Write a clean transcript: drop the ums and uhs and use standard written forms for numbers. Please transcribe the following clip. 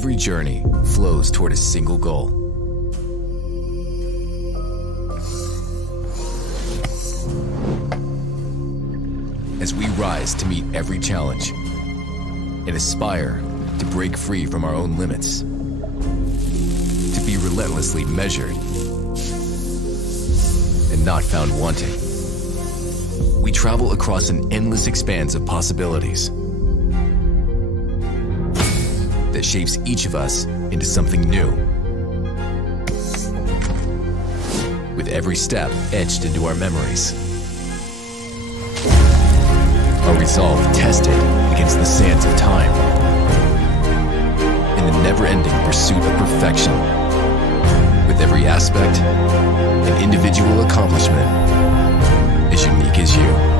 every journey flows toward a single goal. As we rise to meet every challenge and aspire to break free from our own limits, to be relentlessly measured and not found wanting, we travel across an endless expanse of possibilities that shapes each of us into something new, with every step etched into our memories. Our resolve tested against the sands of time, in the never-ending pursuit of perfection, with every aspect and individual accomplishment as unique as you.